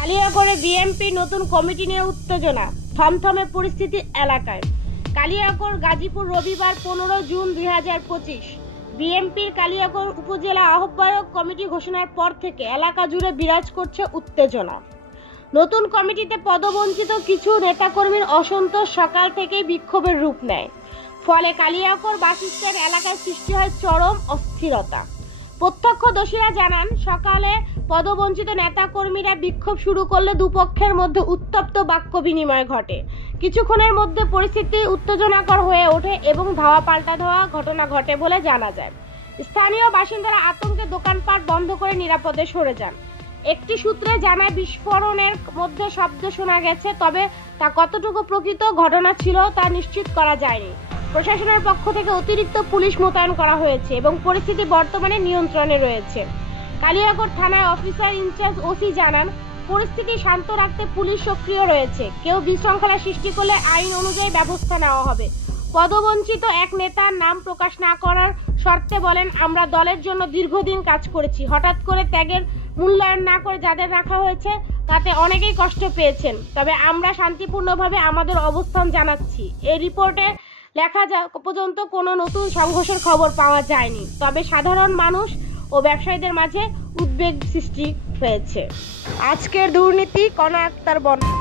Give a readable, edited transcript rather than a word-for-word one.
কালিয়াকৈরে BMP নতুন committee নিয়ে উত্তেজনা, থমথমে পরিস্থিতি এলাকায়। কালিয়াকৈর গাজীপুর রবিবার 15 জুন 2025। বিএমপির কালিয়াকৈর উপজেলা আহ্বায়ক কমিটি ঘোষণার পর থেকে এলাকা জুড়ে বিরাজ করছে উত্তেজনা। নতুন কমিটিতে পদবঞ্চিত কিছু নেতাকর্মীর অসন্তোষ সকাল থেকেই বিক্ষোভের রূপ নেয়। ফলে কালিয়াকৈর বাসস্ট্যান্ড এলাকায় সৃষ্টি হয় চরম অস্থিরতা। প্রত্যক্ষদর্শীরা জানান, সকালে পদবঞ্চিত নেতাকর্মীরা বিক্ষোভ শুরু করলে দুপক্ষের মধ্যে উত্তপ্ত বাক্য বিনিময় ঘটে। কিছুক্ষণের মধ্যে পরিস্থিতি উত্তেজনাকর হয়ে ওঠে এবং ধাওয়া পাল্টা ধাওয়া ঘটনা ঘটে বলে জানা যায়। স্থানীয় বাসিন্দারা আতঙ্কে দোকানপাট বন্ধ করে নিরাপদে সরে যান। একটি সূত্রে জানায়, বিস্ফোরণের মধ্যে শব্দ শোনা গেছে, তবে তা কতটুকু প্রকৃত ঘটনা ছিল তা নিশ্চিত করা যায়নি। প্রশাসনের পক্ষ থেকে অতিরিক্ত পুলিশ মোতায়েন করা হয়েছে এবং পরিস্থিতি বর্তমানে নিয়ন্ত্রণে রয়েছে। কালিয়াকৈর থানায় অফিসার ইনচার্জ ওসি জানান, পরিস্থিতি শান্ত রাখতে পুলিশ সক্রিয় রয়েছে। কেউ বিশৃঙ্খলা সৃষ্টি করলে আইন অনুযায়ী ব্যবস্থা নেওয়া হবে। পদবঞ্চিত এক নেতার নাম প্রকাশ না করার শর্তে বলেন, আমরা দলের জন্য দীর্ঘদিন কাজ করেছি। হঠাৎ করে ত্যাগের মূল্যায়ন না করে যাদের রাখা হয়েছে তাতে অনেকেই কষ্ট পেয়েছেন, তবে আমরা শান্তিপূর্ণভাবে আমাদের অবস্থান জানাচ্ছি। এই রিপোর্টে লেখা পর্যন্ত কোনো নতুন সংঘর্ষের খবর পাওয়া যায়নি, তবে সাধারণ মানুষ ও ব্যবসায়ীদের মাঝে উদ্বেগ সৃষ্টি হয়েছে। আজকের দুর্নীতি, কণা আক্তার বর্ণনা।